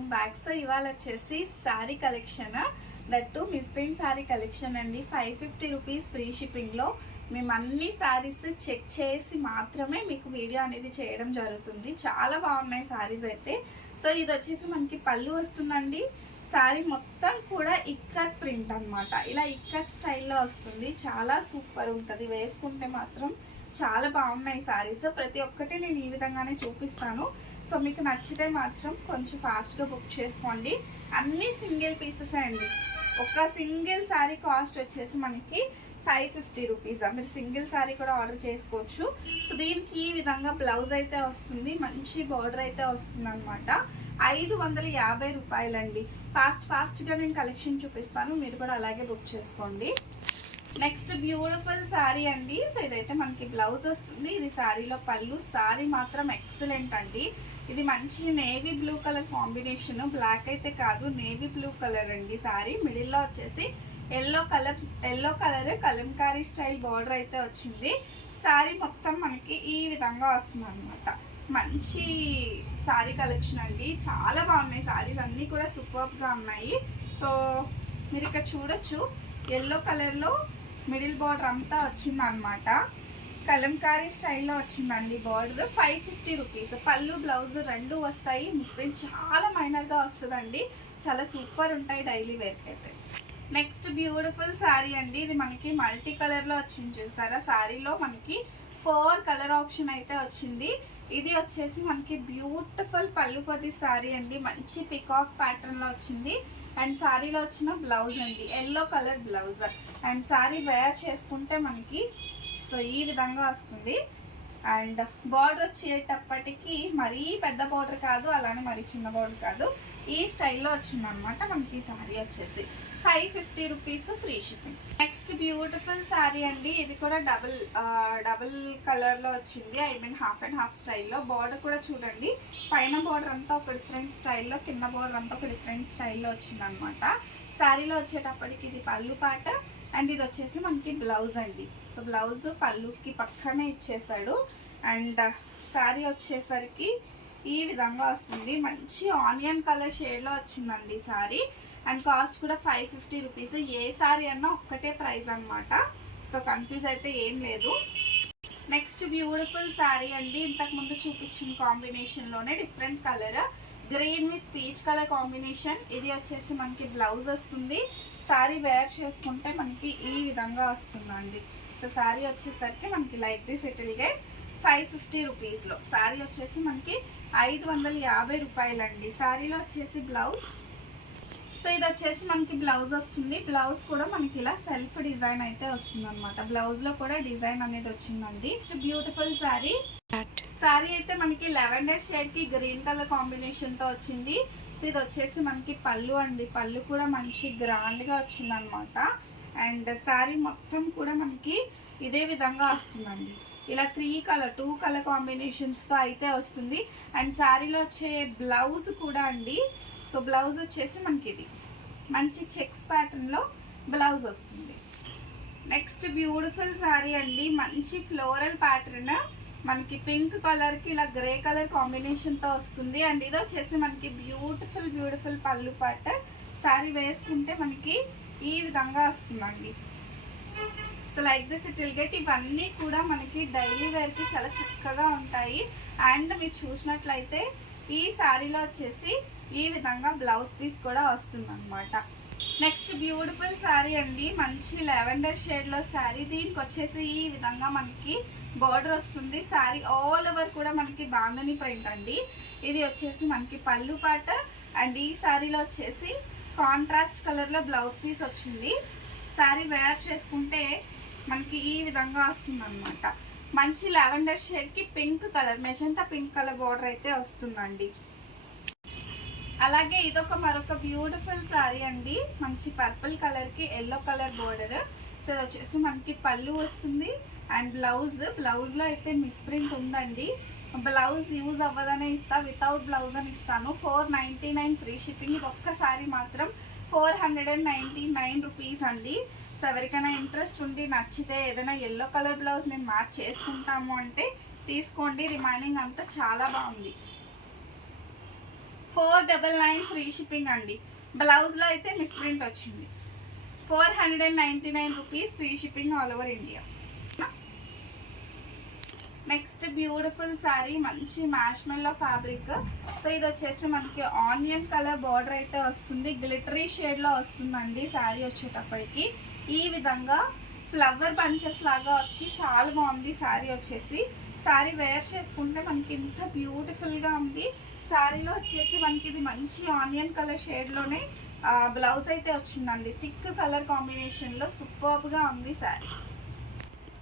Welcome back. So ఇవాళ వచ్చేసి sari collection, that miss print sari collection అండి. 550 రూపీస్ ఫ్రీ షిప్పింగ్లో మేము అన్ని శారీస్ చెక్ చేసి మాత్రమే మీకు వీడియో అనేది చేయడం జరుగుతుంది. చాలా బాగున్నాయి శారీస్ అయితే. సో ఇది వచ్చేసి మనకి పళ్ళు వస్తుందండి. శారీ మొత్తం కూడా ఇక్కత్ ప్రింట్ అనమాట. ఇలా ఇక్కత్ స్టైల్లో వస్తుంది. చాలా సూపర్ ఉంటుంది, వేసుకుంటే మాత్రం చాలా బాగున్నాయి శారీస్. ప్రతి ఒక్కటి నేను ఈ విధంగానే చూపిస్తాను. సో మీకు నచ్చితే మాత్రం కొంచెం ఫాస్ట్గా బుక్ చేసుకోండి. అన్నీ సింగిల్ పీసెస్ అండి. ఒక సింగిల్ శారీ కాస్ట్ వచ్చేసి మనకి 550 రూపీస్. మీరు సింగిల్ శారీ కూడా ఆర్డర్ చేసుకోవచ్చు. సో దీనికి ఈ విధంగా బ్లౌజ్ అయితే వస్తుంది, మంచి బార్డర్ అయితే వస్తుంది అనమాట. 550 రూపాయలండి. ఫాస్ట్గా నేను కలెక్షన్ చూపిస్తాను, మీరు కూడా అలాగే బుక్ చేసుకోండి. నెక్స్ట్ బ్యూటిఫుల్ శారీ అండి. సో ఇదైతే మనకి బ్లౌజ్ వస్తుంది, ఇది శారీలో పళ్ళు. శారీ మాత్రం ఎక్సలెంట్ అండి. ఇది మంచి navy blue colour combination, black అయితే కాదు, నేవీ బ్లూ కలర్ అండి. శారీ మిడిల్లో వచ్చేసి yellow colour Kalamkari style border అయితే వచ్చింది. శారీ మొత్తం మనకి ఈ విధంగా వస్తుంది అనమాట. మంచి శారీ కలెక్షన్ అండి, చాలా బాగున్నాయి శారీస్ అన్నీ కూడా సూపర్గా ఉన్నాయి. సో మీరు ఇక్కడ చూడొచ్చు, ఎల్లో కలర్లో మిడిల్ బార్డర్ అంతా వచ్చింది అనమాట. కలంకారీ స్టైల్లో వచ్చిందండి బార్డర్. 550 రూపీస్. పళ్ళు బ్లౌజ్ రెండు వస్తాయి. మిస్ప్రింట్ చాలా మైనర్గా వస్తుందండి, చాలా సూపర్ ఉంటాయి డైలీ వేర్కి అయితే. నెక్స్ట్ బ్యూటిఫుల్ శారీ అండి. ఇది మనకి మల్టీ కలర్లో వచ్చింది చూసారా. శారీలో మనకి 4 కలర్ ఆప్షన్ అయితే వచ్చింది. ఇది వచ్చేసి మనకి బ్యూటిఫుల్ పళ్ళు పొది శారీ అండి. మంచి పికాక్ ప్యాటర్న్లో వచ్చింది. అండ్ శారీలో వచ్చిన బ్లౌజ్ అండి, yellow colour blouse. And sari wear చేసుకుంటే మనకి సో ఈ విధంగా వస్తుంది. అండ్ బార్డర్ వచ్చేటప్పటికి మరీ పెద్ద బార్డర్ కాదు, అలానే మరీ చిన్న బార్డర్ కాదు, ఈ స్టైల్లో వచ్చిందనమాట మనకి శారీ వచ్చేసి. 550 rupees free shipping. Next beautiful sari అండి. ఇది కూడా డబుల్ కలర్లో వచ్చింది, I mean half and half స్టైల్లో. బార్డర్ కూడా చూడండి, పైన బార్డర్ అంతా ఒక డిఫరెంట్ స్టైల్లో, కింద బార్డర్ అంతా ఒక డిఫరెంట్ స్టైల్లో వచ్చింది అనమాట. శారీలో వచ్చేటప్పటికి ఇది పళ్ళు పాట, అండ్ ఇది వచ్చేసి మనకి బ్లౌజ్ అండి. సో బ్లౌజ్ పళ్ళుకి పక్కనే ఇచ్చేసాడు. అండ్ శారీ వచ్చేసరికి ఈ విధంగా వస్తుంది. మంచి ఆనియన్ కలర్ షేడ్లో వచ్చిందండి శారీ. అండ్ కాస్ట్ కూడా 550 రూపీస్. ఏ శారీ అన్నా ఒక్కటే ప్రైస్ అనమాట. సో కన్ఫ్యూజ్ అయితే ఏం లేదు. నెక్స్ట్ బ్యూటిఫుల్ శారీ అండి. ఇంతకుముందు చూపించిన కాంబినేషన్లోనే different colour, green with peach colour combination. ఇది వచ్చేసి మనకి బ్లౌజ్ వస్తుంది. శారీ వేర్ చేసుకుంటే మనకి ఈ విధంగా వస్తుందండి. సో శారీ వచ్చేసరికి మనకి like this it will get 550 రూపీస్లో. శారీ వచ్చేసి మనకి 550 రూపాయలండి. శారీలో వచ్చేసి బ్లౌజ్. సో ఇది వచ్చేసి మనకి బ్లౌజ్ వస్తుంది. బ్లౌజ్ కూడా మనకి ఇలా సెల్ఫ్ డిజైన్ అయితే వస్తుంది అనమాట. బ్లౌజ్లో కూడా డిజైన్ అనేది వచ్చిందండి. బ్యూటిఫుల్ శారీ. శారీ అయితే మనకి లెవెండర్ షేడ్కి గ్రీన్ కలర్ కాంబినేషన్తో వచ్చింది. సో ఇది వచ్చేసి మనకి పళ్ళు అండి. పళ్ళు కూడా మంచి గ్రాండ్గా వచ్చింది అనమాట. అండ్ శారీ మొత్తం కూడా మనకి ఇదే విధంగా వస్తుందండి. ఇలా 2 కలర్ కాంబినేషన్స్తో అయితే వస్తుంది. అండ్ శారీలో వచ్చే బ్లౌజ్ కూడా అండి. సో బ్లౌజ్ వచ్చేసి మనకి ఇది మంచి చెక్స్ ప్యాటర్న్లో బ్లౌజ్ వస్తుంది. నెక్స్ట్ బ్యూటిఫుల్ శారీ అండి. మంచి ఫ్లోరల్ ప్యాటర్న్, మనకి పింక్ కలర్కి ఇలా గ్రే కలర్ కాంబినేషన్తో వస్తుంది. అండ్ ఇది వచ్చేసి మనకి బ్యూటిఫుల్ పళ్ళు పాట. శారీ వేసుకుంటే మనకి ఈ విధంగా వస్తుందండి. So like this it will get. ఇవన్నీ కూడా మనకి డైలీ వేర్కి చాలా చక్కగా ఉంటాయి. అండ్ మీరు చూసినట్లయితే ఈ శారీలో వచ్చేసి ఈ విధంగా బ్లౌజ్ పీస్ కూడా వస్తుంది అనమాట. నెక్స్ట్ బ్యూటిఫుల్ శారీ అండి. మంచి లెవెండర్ షేడ్లో శారీ. దీనికి వచ్చేసి ఈ విధంగా మనకి బార్డర్ వస్తుంది. శారీ ఆల్ ఓవర్ కూడా మనకి బాందని ప్రింట్ అండి. ఇది వచ్చేసి మనకి పళ్ళు పాట. అండ్ ఈ శారీలో వచ్చేసి కాంట్రాస్ట్ కలర్లో బ్లౌజ్ పీస్ వచ్చింది. శారీ వేర్ చేసుకుంటే మనకి ఈ విధంగా వస్తుంది అనమాట. మంచి లెవెండర్ షేడ్కి pink colour, magenta pink colour border అయితే వస్తుందండి. అలాగే ఇదొక మరొక బ్యూటిఫుల్ శారీ అండి. మంచి పర్పుల్ కలర్కి ఎల్లో కలర్ బార్డర్. సో ఇది వచ్చేసి మనకి పళ్ళు వస్తుంది. అండ్ బ్లౌజ్లో అయితే మిస్ప్రింట్ ఉందండి. బ్లౌజ్ యూజ్ అవ్వదనే ఇస్తా, వితౌట్ బ్లౌజ్ అని ఇస్తాను. 499 ఫ్రీ షిప్పింగ్. ఇది ఒక్కసారి మాత్రం 499 రూపీస్ అండి. సో ఎవరికైనా ఇంట్రెస్ట్ ఉండి నచ్చితే ఏదైనా ఎల్లో కలర్ బ్లౌజ్ నేను మ్యాచ్ చేసుకుంటాము అంటే తీసుకోండి. రిమైనింగ్ అంతా చాలా బాగుంది. 499 ఫ్రీ షిప్పింగ్ అండి. బ్లౌజ్లో అయితే మిస్ప్రింట్ వచ్చింది. 499 rupees free shipping all over India. Next beautiful sari, మంచి మ్యాష్మెల్లో ఫ్యాబ్రిక్. సో ఇది వచ్చేసి మనకి ఆనియన్ కలర్ బార్డర్ అయితే వస్తుంది, గ్లిటరీ షేడ్లో వస్తుందండి. శారీ వచ్చేటప్పటికి ఈ విధంగా ఫ్లవర్ బంచెస్ లాగా వచ్చి చాలా బాగుంది శారీ వచ్చేసి. శారీ వేర్ చేసుకుంటే మనకి ఇంత బ్యూటిఫుల్గా ఉంది. శారీలో వచ్చేసి మనకి ఇది మంచి ఆనియన్ కలర్ షేడ్లోనే బ్లౌజ్ అయితే వచ్చిందండి. థిక్ కలర్ కాంబినేషన్లో సూపర్గా ఉంది శారీ.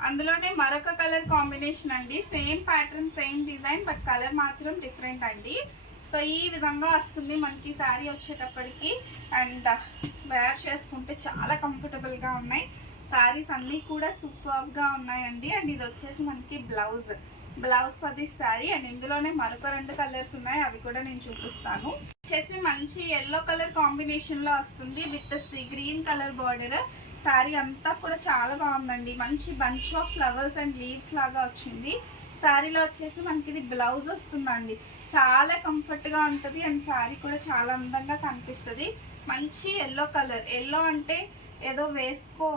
అందులోనే మరొక కలర్ కాంబినేషన్ అండి, same pattern same design but colour మాత్రం డిఫరెంట్ అండి. సో ఈ విధంగా వస్తుంది మనకి శారీ వచ్చేటప్పటికి. అండ్ వేర్ చేసుకుంటే చాలా కంఫర్టబుల్గా ఉన్నాయి. శారీస్ అన్నీ కూడా సూపర్గా ఉన్నాయండి. అండ్ ఇది వచ్చేసి మనకి blouse for this sari. And ఇందులోనే మరొక 2 కలర్స్ ఉన్నాయి, అవి కూడా నేను చూపిస్తాను. వచ్చేసి మంచి ఎల్లో కలర్ కాంబినేషన్లో వస్తుంది with green colour border. Sari అంతా కూడా చాలా బాగుందండి. మంచి bunch of flowers and leaves లాగా వచ్చింది. శారీలో వచ్చేసి మనకి ఇది బ్లౌజ్ వస్తుందండి. చాలా కంఫర్ట్గా ఉంటుంది అండ్ శారీ కూడా చాలా అందంగా కనిపిస్తుంది. మంచి ఎల్లో కలర్, ఎల్లో అంటే ఏదో వేసుకో.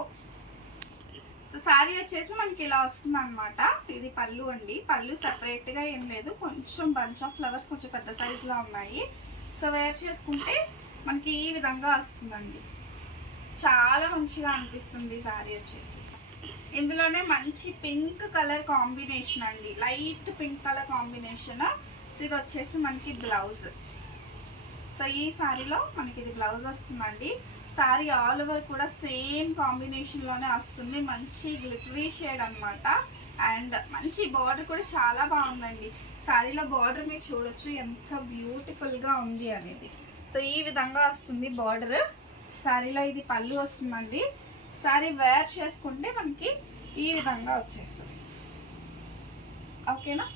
సో శారీ వచ్చేసి మనకి ఇలా వస్తుంది అనమాట. ఇది పళ్ళు అండి. పళ్ళు సెపరేట్గా ఏం లేదు, కొంచెం బంచ్ ఆఫ్ ఫ్లవర్స్ కొంచెం పెద్ద సైజులో ఉన్నాయి. సో వేర్ చేసుకుంటే మనకి ఈ విధంగా వస్తుందండి. చాలా మంచిగా అనిపిస్తుంది శారీ వచ్చేసి. ఇందులోనే మంచి పింక్ కలర్ కాంబినేషన్ అండి, లైట్ పింక్ కలర్ కాంబినేషన్. ఇది వచ్చేసి మనకి బ్లౌజ్. సో ఈ శారీలో మనకి ఇది బ్లౌజ్ వస్తుందండి. శారీ ఆల్ ఓవర్ కూడా సేమ్ కాంబినేషన్లోనే వస్తుంది. మంచి గ్లిటరీ షేడ్ అనమాట. అండ్ మంచి బార్డర్ కూడా చాలా బాగుందండి. శారీలో బార్డర్ మీరు చూడొచ్చు ఎంత బ్యూటిఫుల్గా ఉంది అనేది. సో ఈ విధంగా వస్తుంది బార్డర్. శారీలో ఇది పళ్ళు వస్తుందండి. శారీ వేర్ చేసుకుంటే మనకి ఈ విధంగా వచ్చేస్తుంది. ఓకేనా,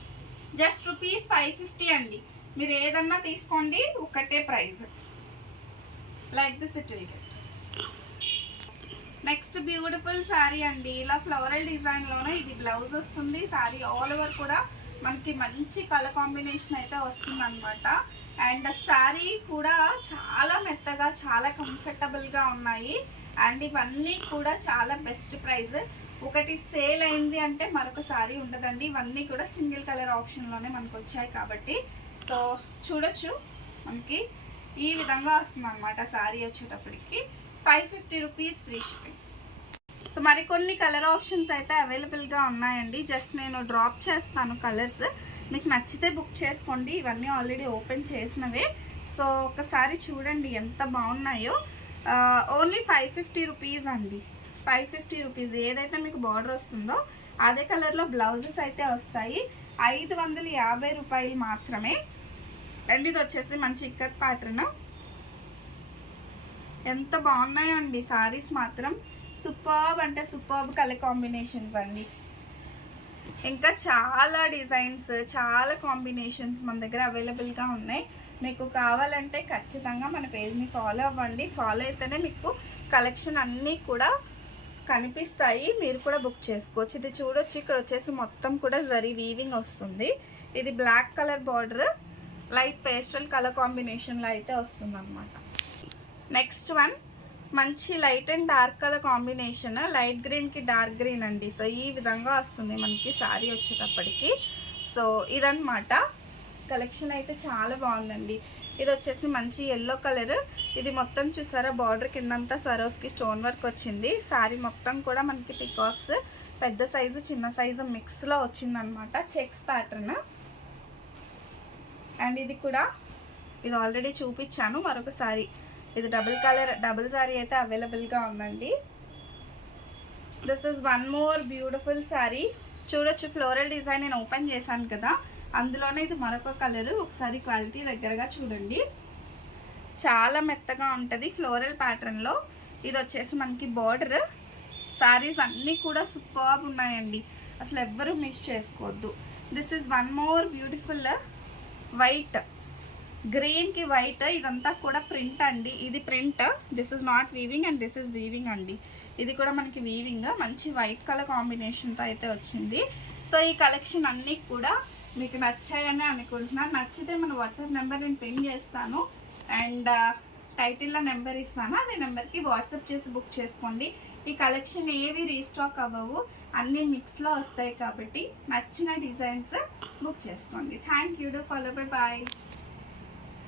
జస్ట్ రూపీస్ 550 అండి. మీరు ఏదన్నా తీసుకోండి, ఒకటే price. Like this it will get. Next beautiful sari అండి. ఇలా ఫ్లోరల్ డిజైన్లోనే ఇది బ్లౌజ్ వస్తుంది. శారీ ఆల్ ఓవర్ కూడా మనకి మంచి కలర్ కాంబినేషన్ అయితే వస్తుంది అనమాట. అండ్ శారీ కూడా చాలా మెత్తగా చాలా కంఫర్టబుల్గా ఉన్నాయి. అండ్ ఇవన్నీ కూడా చాలా బెస్ట్ ప్రైస్. ఒకటి సేల్ అయింది అంటే మరొక శారీ ఉండదండి. ఇవన్నీ కూడా సింగిల్ కలర్ ఆప్షన్లోనే మనకు వచ్చాయి కాబట్టి. సో చూడొచ్చు మనకి ఈ విధంగా వస్తుంది అనమాట. శారీ వచ్చేటప్పటికి 550 రూపీస్ ఫ్రీ షిప్పింగ్. సో మరికొన్ని కలర్ ఆప్షన్స్ అయితే అవైలబుల్గా ఉన్నాయండి. జస్ట్ నేను డ్రాప్ చేస్తాను కలర్స్, మీకు నచ్చితే బుక్ చేసుకోండి. ఇవన్నీ ఆల్రెడీ ఓపెన్ చేసినవే. సో ఒకసారి చూడండి ఎంత బాగున్నాయో. ఓన్లీ 550 రూపీస్ అండి. 550 రూపీస్. ఏదైతే మీకు బార్డర్ వస్తుందో అదే కలర్లో బ్లౌజెస్ అయితే వస్తాయి. 550 రూపాయలు మాత్రమే. అండ్ ఇది వచ్చేసి మంచి ఇక్కత్ ప్యాటర్న్. ఎంత బాగున్నాయండి శారీస్ మాత్రం. సూపర్బ్ అంటే సూపర్బ్ కలర్ కాంబినేషన్స్ అండి. ఇంకా చాలా డిజైన్స్, చాలా కాంబినేషన్స్ మన దగ్గర అవైలబుల్గా ఉన్నాయి. మీకు కావాలంటే ఖచ్చితంగా మన పేజ్ని ఫాలో అవ్వండి. ఫాలో అయితేనే మీకు కలెక్షన్ అన్నీ కూడా కనిపిస్తాయి, మీరు కూడా బుక్ చేసుకోవచ్చు. ఇది చూడొచ్చు, ఇక్కడ వచ్చేసి మొత్తం కూడా జరీ వీవింగ్ వస్తుంది. ఇది black colour border light pastel colour కాంబినేషన్లో అయితే వస్తుంది అనమాట. నెక్స్ట్ వన్ మంచి light and dark colour combination, light గ్రీన్కి డార్క్ గ్రీన్ అండి. సో ఈ విధంగా వస్తుంది మనకి శారీ వచ్చేటప్పటికి. సో ఇదన్నమాట కలెక్షన్ అయితే చాలా బాగుందండి. ఇది వచ్చేసి మంచి ఎల్లో కలర్. ఇది మొత్తం చూసారా బార్డర్ కిందంతా సరోస్కి స్టోన్ వర్క్ వచ్చింది. శారీ మొత్తం కూడా మనకి పికాక్స్ పెద్ద సైజు చిన్న సైజు మిక్స్లో వచ్చిందనమాట. Checks pattern. అండ్ ఇది కూడా ఇది ఆల్రెడీ చూపించాను మరొకసారి. ఇది డబుల్ శారీ అయితే అవైలబుల్గా ఉందండి. This is one more beautiful sari. చూడొచ్చు ఫ్లోరల్ డిజైన్ నేను ఓపెన్ చేశాను కదా, అందులోనే ఇది మరొక కలరు. ఒకసారి క్వాలిటీ దగ్గరగా చూడండి, చాలా మెత్తగా ఉంటుంది ఫ్లోరల్ ప్యాటర్న్లో. ఇది వచ్చేసి మనకి బార్డర్. శారీస్ అన్నీ కూడా సూపర్బ్ ఉన్నాయండి, అసలు ఎవ్వరూ మిస్ చేసుకోవద్దు. This is one more beautiful white, గ్రీన్కి వైట్. ఇదంతా కూడా ప్రింట్ అండి. ఇది print, this is not weaving and this is weaving అండి. ఇది కూడా మనకి వీవింగ్ మంచి వైట్ కలర్ కాంబినేషన్తో అయితే వచ్చింది. సో ఈ కలెక్షన్ అన్నీ కూడా మీకు నచ్చాయని అనుకుంటున్నాను. నచ్చితే మన వాట్సాప్ నెంబర్ నేను పిన్ చేస్తాను అండ్ టైటిల్లో నెంబర్ ఇస్తాను, అదే నెంబర్కి వాట్సాప్ చేసి బుక్ చేసుకోండి. ఈ కలెక్షన్ ఏవి రీస్టాక్ అవ్వవు, అన్నీ మిక్స్లో వస్తాయి కాబట్టి నచ్చిన డిజైన్స్ బుక్ చేసుకోండి. Thank you. Do follow. Bye bye.